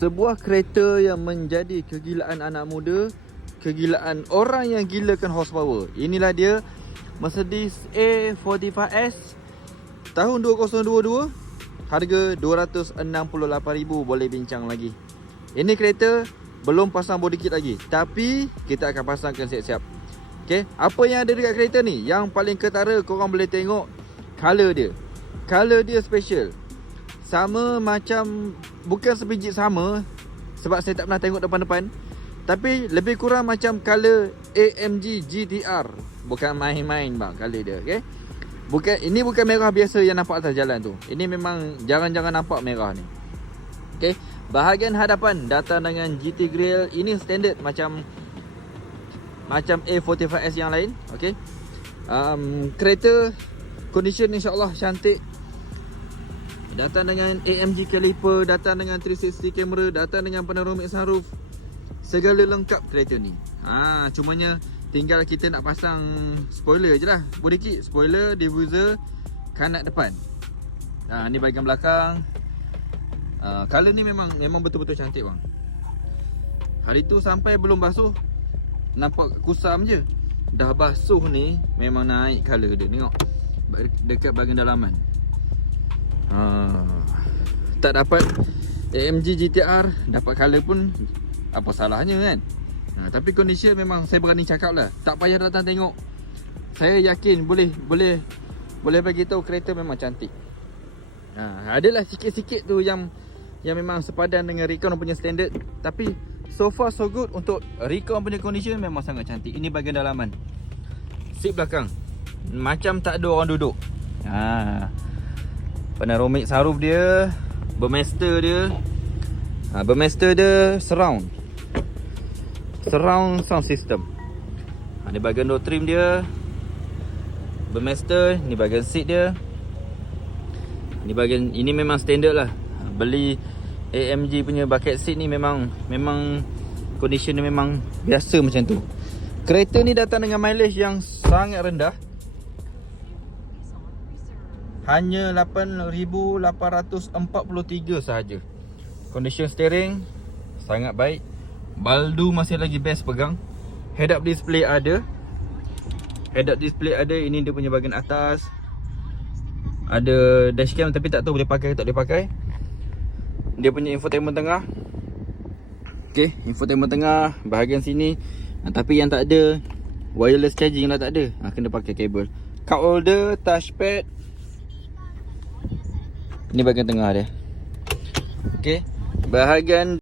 Sebuah kereta yang menjadi kegilaan anak muda, kegilaan orang yang gilakan horsepower. Inilah dia Mercedes A45S tahun 2022. Harga RM268,000, boleh bincang lagi. Ini kereta belum pasang body kit lagi, tapi kita akan pasangkan siap-siap. Okay, apa yang ada dekat kereta ni? Yang paling ketara korang boleh tengok color dia. Color dia special. Sama macam, bukan sebiji sama sebab saya tak pernah tengok depan-depan, tapi lebih kurang macam color AMG GTR. Bukan main-main bang color dia, okey. Ini bukan merah biasa yang nampak atas jalan tu. Ini memang jarang-jarang nampak merah ni. Okey, bahagian hadapan datang dengan GT Grill. Ini standard macam A45S yang lain, okey. Kereta condition insya-Allah cantik. Datang dengan AMG caliper, datang dengan 360 kamera, datang dengan panoramic sunroof. Segala lengkap kereta ni. Cumanya tinggal kita nak pasang spoiler je lah. Body kit, spoiler, diffuser, kanak depan. Ni bahagian belakang. Color ni memang betul-betul cantik bang. Hari tu sampai belum basuh, nampak kusam je. Dah basuh ni memang naik color dia. Tengok dekat bahagian dalaman. Tak dapat AMG GTR, dapat color pun apa salahnya kan. Tapi condition memang saya berani cakap lah, tak payah datang tengok, saya yakin boleh bagi tahu kereta memang cantik. Adalah sikit-sikit tu yang memang sepadan dengan Recon punya standard, tapi so far so good. Untuk Recon punya condition memang sangat cantik. Ini bahagian dalaman. Seat belakang macam tak ada orang duduk. Panoramic sunroof dia, Burmester dia. Burmester dia surround sound system. Ni bahagian door trim dia, Burmester. Ni bahagian seat dia. Ni bahagian, ini memang standard lah. Beli AMG punya bucket seat ni memang condition ni memang biasa macam tu. Kereta ni datang dengan mileage yang sangat rendah, hanya 8,843 sahaja. Condition steering sangat baik. Baldu masih lagi best pegang. Head up display ada. Ini dia punya bahagian atas. Ada dashcam tapi tak tahu boleh pakai ke tak boleh pakai. Dia punya infotainment tengah. Okay, infotainment tengah bahagian sini. Tapi yang tak ada wireless charging lah, tak ada. Kena pakai kabel. Cup holder, touchpad. Ini bahagian tengah dia. Okey, bahagian